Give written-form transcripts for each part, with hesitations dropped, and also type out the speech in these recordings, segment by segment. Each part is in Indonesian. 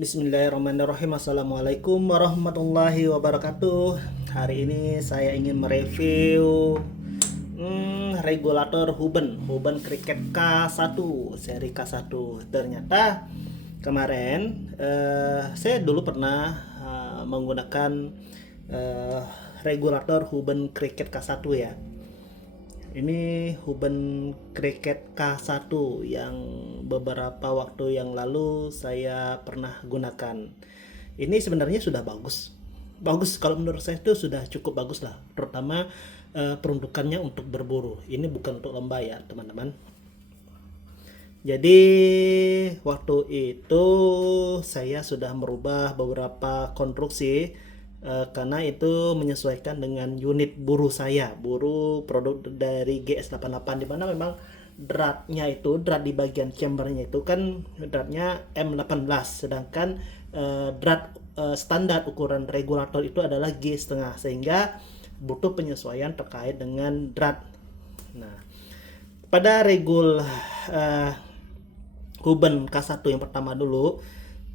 Bismillahirrahmanirrahim. Assalamualaikum warahmatullahi wabarakatuh. Hari ini saya ingin mereview regulator Huben Cricket K1 seri K1. Ternyata kemarin saya dulu pernah menggunakan regulator Huben Cricket K1 ya. Ini Huben Cricket K1 yang beberapa waktu yang lalu saya pernah gunakan. Ini sebenarnya sudah bagus. Bagus kalau menurut saya itu sudah cukup bagus lah. Terutama peruntukannya untuk berburu. Ini bukan untuk lomba ya teman-teman. Jadi waktu itu saya sudah merubah beberapa konstruksi karena itu menyesuaikan dengan unit buru saya, buru produk dari GS88, di mana memang dratnya itu, drat di bagian chambernya itu kan dratnya M18, sedangkan drat standar ukuran regulator itu adalah G setengah, sehingga butuh penyesuaian terkait dengan drat. Nah, pada regul Huben K1 yang pertama dulu,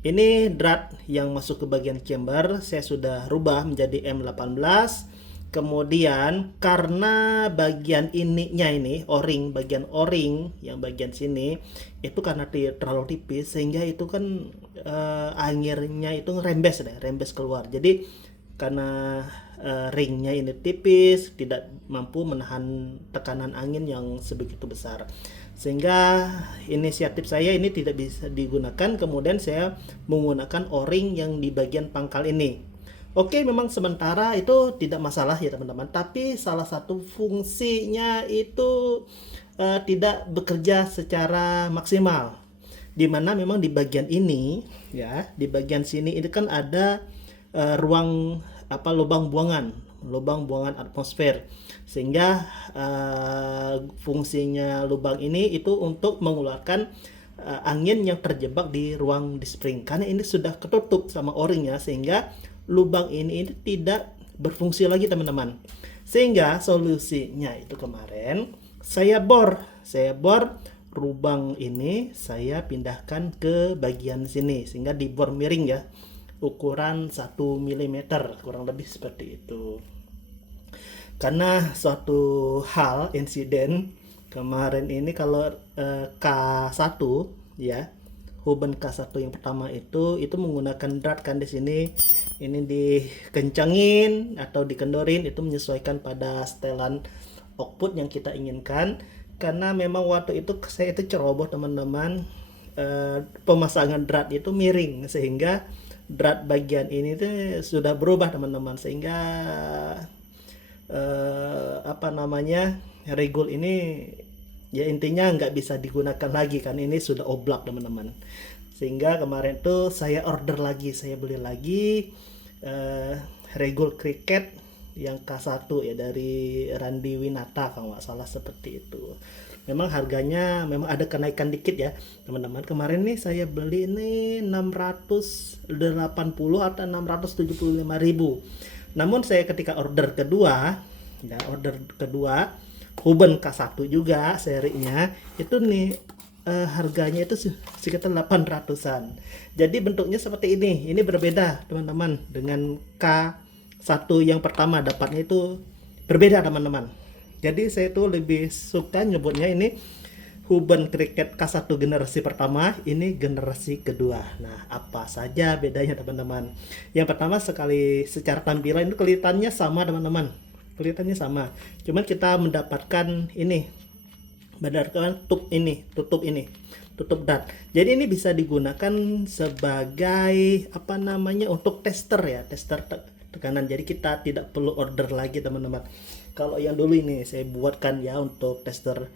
ini drat yang masuk ke bagian chamber saya sudah rubah menjadi M18. Kemudian karena bagian ininya ini bagian o-ring yang bagian sini itu karena terlalu tipis, sehingga itu kan airnya itu rembes keluar. Jadi karena ringnya ini tipis, tidak mampu menahan tekanan angin yang sebegitu besar, sehingga inisiatif saya ini tidak bisa digunakan. Kemudian saya menggunakan o-ring yang di bagian pangkal ini. Oke, memang sementara itu tidak masalah ya teman-teman, tapi salah satu fungsinya itu tidak bekerja secara maksimal, dimana memang di bagian ini ya, di bagian sini ini kan ada ruang lubang buangan atmosfer, sehingga fungsinya lubang ini itu untuk mengeluarkan angin yang terjebak di ruang di spring, karena ini sudah ketutup sama o-ringnya, sehingga lubang ini tidak berfungsi lagi teman-teman. Sehingga solusinya itu kemarin saya bor lubang ini, saya pindahkan ke bagian sini sehingga dibor miring ya, ukuran 1 mm kurang lebih seperti itu. Karena suatu hal insiden kemarin ini, kalau K1 ya, Huben K1 yang pertama itu menggunakan drat kan di sini. Ini dikencangin atau dikendorin, itu menyesuaikan pada setelan output yang kita inginkan. Karena memang waktu itu saya itu ceroboh teman-teman, pemasangan drat itu miring, sehingga drat bagian ini tuh sudah berubah teman-teman, sehingga regul ini ya intinya nggak bisa digunakan lagi kan, ini sudah oblak teman-teman. Sehingga kemarin tuh saya beli lagi regul cricket yang K1 ya, dari Randi Winata kalau nggak salah, seperti itu. Memang harganya memang ada kenaikan dikit ya teman-teman. Kemarin nih saya beli ini 680 atau 675 ribu. Namun saya ketika order kedua Huben K1 juga serinya itu nih harganya itu sekitar 800-an. Jadi bentuknya seperti ini. Ini berbeda teman-teman dengan K1 yang pertama, dapatnya itu berbeda teman-teman. Jadi saya tuh lebih suka nyebutnya ini Huben Cricket K1 generasi pertama, ini generasi kedua. Nah, apa saja bedanya teman-teman? Yang pertama, sekali secara tampilan itu kelihatannya sama teman-teman. Kelihatannya sama. Cuman kita mendapatkan ini, tutup drat. Jadi ini bisa digunakan sebagai untuk tester ya, tester tekanan. Jadi kita tidak perlu order lagi teman-teman. Kalau yang dulu ini saya buatkan ya untuk tester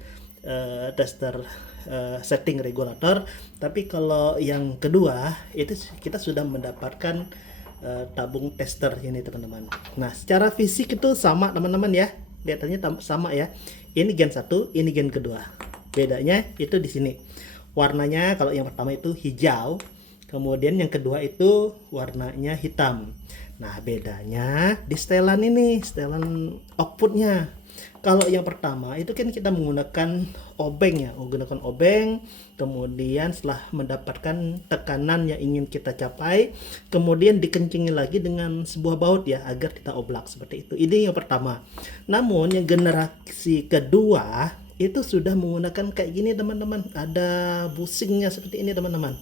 setting regulator, tapi kalau yang kedua itu kita sudah mendapatkan tabung tester ini teman-teman. Nah, secara fisik itu sama teman-teman ya, kelihatannya sama ya. Ini gen 1, ini gen kedua. Bedanya itu di sini. Warnanya kalau yang pertama itu hijau, kemudian yang kedua itu warnanya hitam. Nah, bedanya di setelan ini, setelan outputnya. Kalau yang pertama itu kan kita menggunakan obeng ya, menggunakan obeng, kemudian setelah mendapatkan tekanan yang ingin kita capai, kemudian dikencingin lagi dengan sebuah baut ya agar tidak oblak seperti itu. Ini yang pertama. Namun yang generasi kedua itu sudah menggunakan kayak gini teman-teman, ada busingnya seperti ini teman-teman.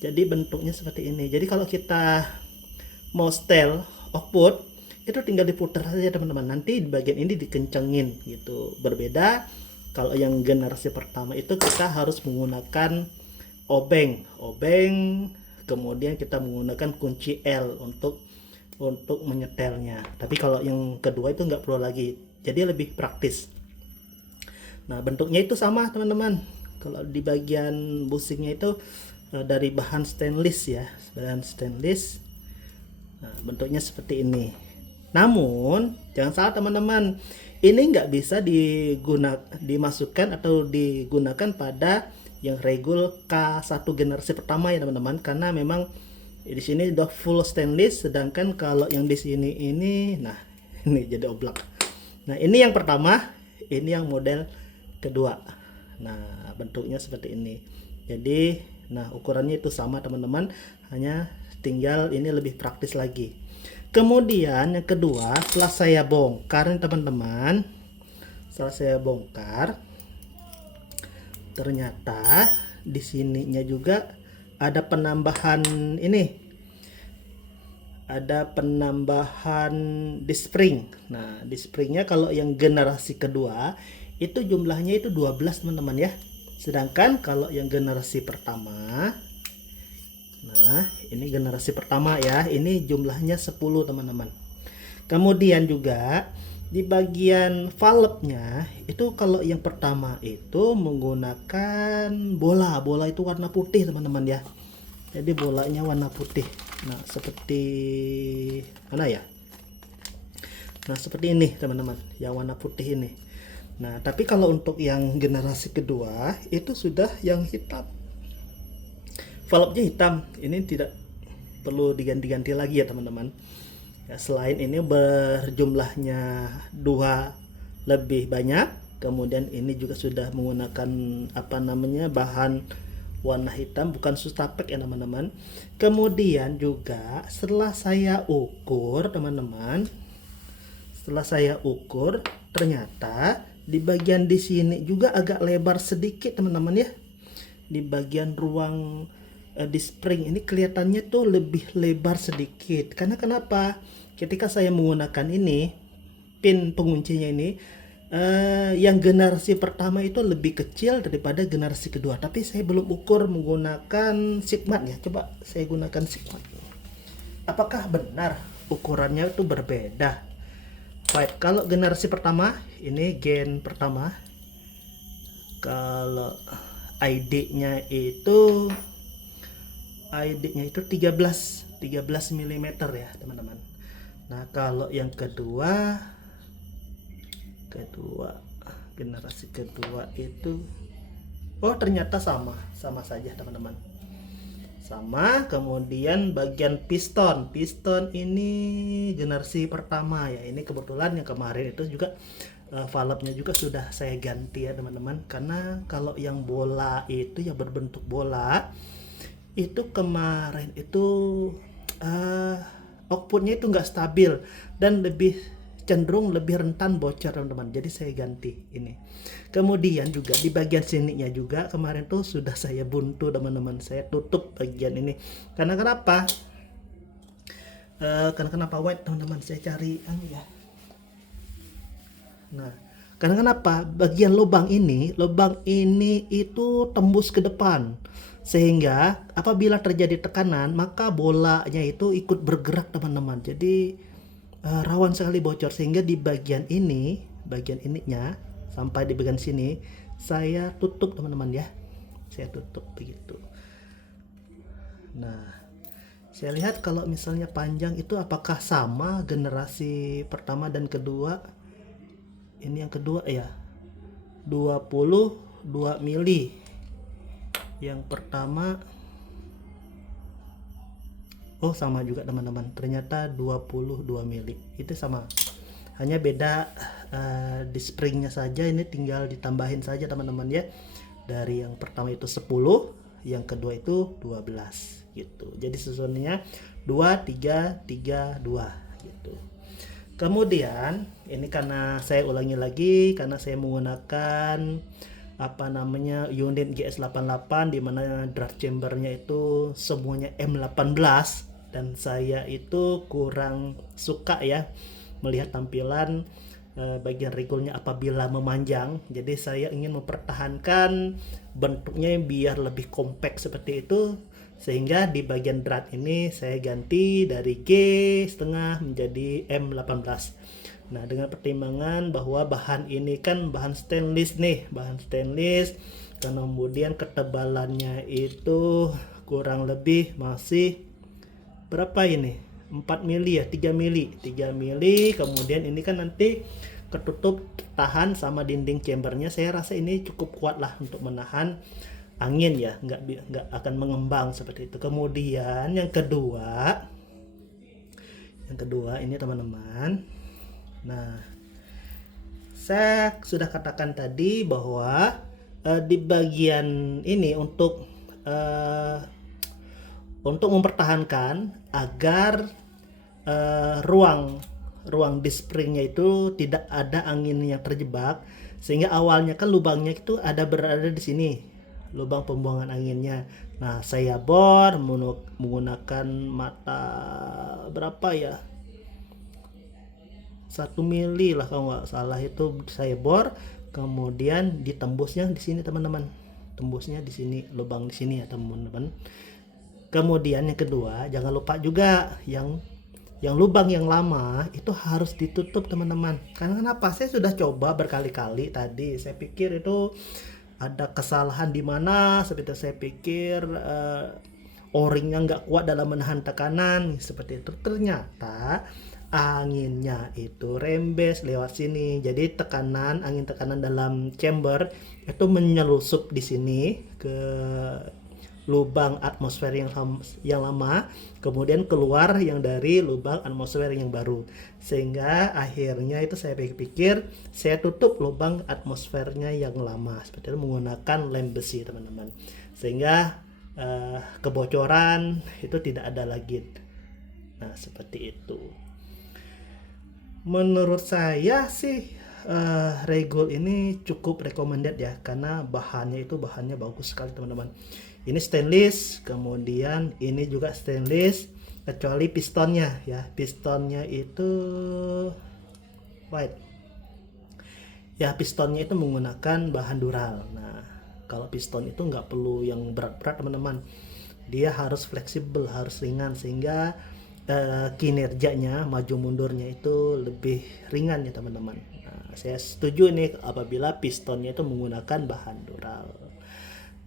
Jadi bentuknya seperti ini. Jadi kalau kita mau setel output itu tinggal diputar saja teman-teman, nanti di bagian ini dikencengin gitu. Berbeda kalau yang generasi pertama itu kita harus menggunakan obeng, kemudian kita menggunakan kunci L untuk menyetelnya. Tapi kalau yang kedua itu nggak perlu lagi, jadi lebih praktis. Nah bentuknya itu sama teman-teman. Kalau di bagian busingnya itu dari bahan stainless ya, bahan stainless. Nah, bentuknya seperti ini. Namun jangan salah teman-teman, ini nggak bisa dimasukkan atau digunakan pada yang regul K1 generasi pertama ya teman-teman, karena memang di sini udah full stainless, sedangkan kalau yang di sini ini, nah ini jadi oblak. Nah ini yang pertama, ini yang model kedua. Nah bentuknya seperti ini. Jadi nah ukurannya itu sama teman-teman, hanya tinggal ini lebih praktis lagi. Kemudian yang kedua, setelah saya bongkar nih teman-teman, setelah saya bongkar, ternyata di sininya juga ada penambahan ini, ada penambahan disc spring. Nah disc springnya kalau yang generasi kedua itu jumlahnya itu 12 teman-teman ya, sedangkan kalau yang generasi pertama, nah ini generasi pertama ya, ini jumlahnya 10 teman-teman. Kemudian juga di bagian valve-nya itu kalau yang pertama itu menggunakan bola itu warna putih teman-teman ya. Jadi bolanya warna putih. Nah seperti mana ya, nah seperti ini teman-teman, yang warna putih ini. Nah tapi kalau untuk yang generasi kedua itu sudah yang hitam, valve-nya hitam. Ini tidak perlu diganti-ganti lagi ya teman-teman ya. Selain ini berjumlahnya 2 lebih banyak, kemudian ini juga sudah menggunakan bahan warna hitam, bukan Sustapek ya teman-teman. Kemudian juga setelah saya ukur teman-teman, ternyata di bagian di sini juga agak lebar sedikit teman-teman ya. Di bagian ruang di spring ini kelihatannya tuh lebih lebar sedikit. Karena kenapa? Ketika saya menggunakan ini, pin penguncinya ini yang generasi pertama itu lebih kecil daripada generasi kedua. Tapi saya belum ukur menggunakan Sigmat ya. Coba saya gunakan Sigmat. Apakah benar ukurannya itu berbeda? Baik, kalau generasi pertama, ini gen pertama, kalau ID-nya itu 13 mm ya teman-teman. Nah kalau yang kedua generasi kedua itu, oh ternyata sama saja teman-teman, sama. Kemudian bagian piston ini generasi pertama ya. Ini kebetulan yang kemarin itu juga valve-nya juga sudah saya ganti ya teman-teman, karena kalau yang bola itu yang berbentuk bola itu kemarin itu outputnya itu nggak stabil dan cenderung lebih rentan bocor teman-teman, jadi saya ganti ini. Kemudian juga di bagian sininya juga kemarin tuh sudah saya buntu teman-teman, saya tutup bagian ini. Karena kenapa? White teman-teman, saya cari ya. Nah karena kenapa? Bagian lubang ini itu tembus ke depan, sehingga apabila terjadi tekanan maka bolanya itu ikut bergerak teman-teman. Jadi rawan sekali bocor, sehingga di bagian ininya sampai di bagian sini saya tutup teman-teman ya, saya tutup begitu. Nah saya lihat kalau misalnya panjang itu apakah sama generasi pertama dan kedua. Ini yang kedua ya, 22 mili, yang pertama oh sama juga teman-teman, ternyata 22 mili, itu sama, hanya beda di springnya saja ini tinggal ditambahin saja teman-teman ya. Dari yang pertama itu 10, yang kedua itu 12 gitu. Jadi susunannya 2 3 3 2 gitu. Kemudian ini karena saya ulangi lagi karena saya menggunakan unit GS88 di mana draft chambernya itu semuanya M18 dan saya itu kurang suka ya melihat tampilan bagian regulnya apabila memanjang. Jadi saya ingin mempertahankan bentuknya biar lebih kompak seperti itu, sehingga di bagian drat ini saya ganti dari G setengah menjadi M18. Nah, dengan pertimbangan bahwa bahan ini kan bahan stainless nih, kemudian ketebalannya itu kurang lebih masih berapa ini? 4 mili ya, 3 mili, kemudian ini kan nanti ketutup tahan sama dinding chambernya. Saya rasa ini cukup kuat lah untuk menahan angin ya, nggak akan mengembang seperti itu. Kemudian yang kedua ini teman-teman. Nah, saya sudah katakan tadi bahwa di bagian ini untuk mempertahankan agar ruang di springnya itu tidak ada angin yang terjebak, sehingga awalnya kan lubangnya itu berada di sini, lubang pembuangan anginnya. Nah, saya bor menggunakan mata berapa ya, 1 mili lah kalau nggak salah, itu saya bor, kemudian ditembusnya di sini teman-teman, tembusnya di sini, lubang di sini ya teman-teman. Kemudian yang kedua, jangan lupa juga yang lubang yang lama itu harus ditutup teman-teman. Karena kenapa? Saya sudah coba berkali-kali tadi, saya pikir itu ada kesalahan di mana, seperti saya pikir o-ringnya nggak kuat dalam menahan tekanan seperti itu. Ternyata anginnya itu rembes lewat sini, jadi angin tekanan dalam chamber itu menyelusup di sini ke lubang atmosfer yang lama, kemudian keluar yang dari lubang atmosfer yang baru, sehingga akhirnya itu saya pikir saya tutup lubang atmosfernya yang lama seperti itu menggunakan lem besi teman-teman, sehingga kebocoran itu tidak ada lagi. Nah, seperti itu. Menurut saya sih Regul ini cukup recommended ya, karena bahannya bagus sekali teman-teman. Ini stainless, kemudian ini juga stainless, kecuali pistonnya ya, pistonnya itu white ya, pistonnya itu menggunakan bahan dural. Nah, kalau piston itu nggak perlu yang berat-berat teman-teman, dia harus fleksibel, harus ringan, sehingga kinerjanya maju mundurnya itu lebih ringan ya teman-teman. Nah, saya setuju nih apabila pistonnya itu menggunakan bahan dural.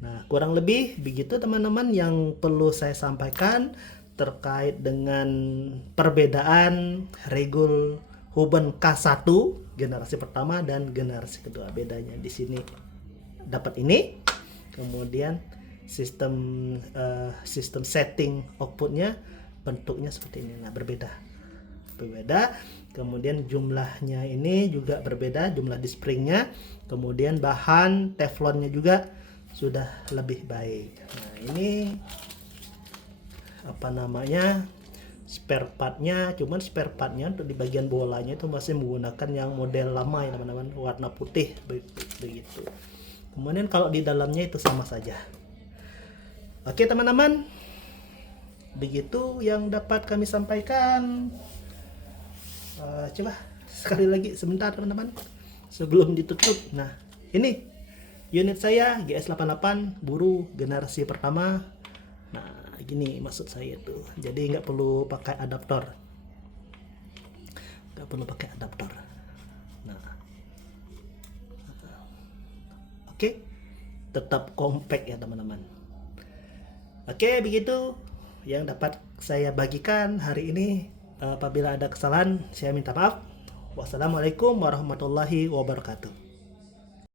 Nah, kurang lebih begitu teman-teman yang perlu saya sampaikan terkait dengan perbedaan Regul Huben K1 generasi pertama dan generasi kedua. Bedanya di sini dapat ini, kemudian sistem setting outputnya bentuknya seperti ini. Nah, berbeda, kemudian jumlahnya ini juga berbeda, jumlah di springnya, kemudian bahan teflonnya juga sudah lebih baik. Nah, ini spare partnya, cuman spare partnya untuk di bagian bolanya itu masih menggunakan yang model lama ya teman-teman, warna putih begitu. Kemudian kalau di dalamnya itu sama saja. Oke teman-teman, begitu yang dapat kami sampaikan. Coba sekali lagi sebentar teman-teman sebelum ditutup. Nah, ini unit saya GS88 Buru generasi pertama. Nah, gini maksud saya tuh, jadi nggak perlu pakai adaptor, Nah, oke, tetap compact ya teman-teman. Oke, begitu yang dapat saya bagikan hari ini. Apabila ada kesalahan, saya minta maaf. Wassalamualaikum warahmatullahi wabarakatuh.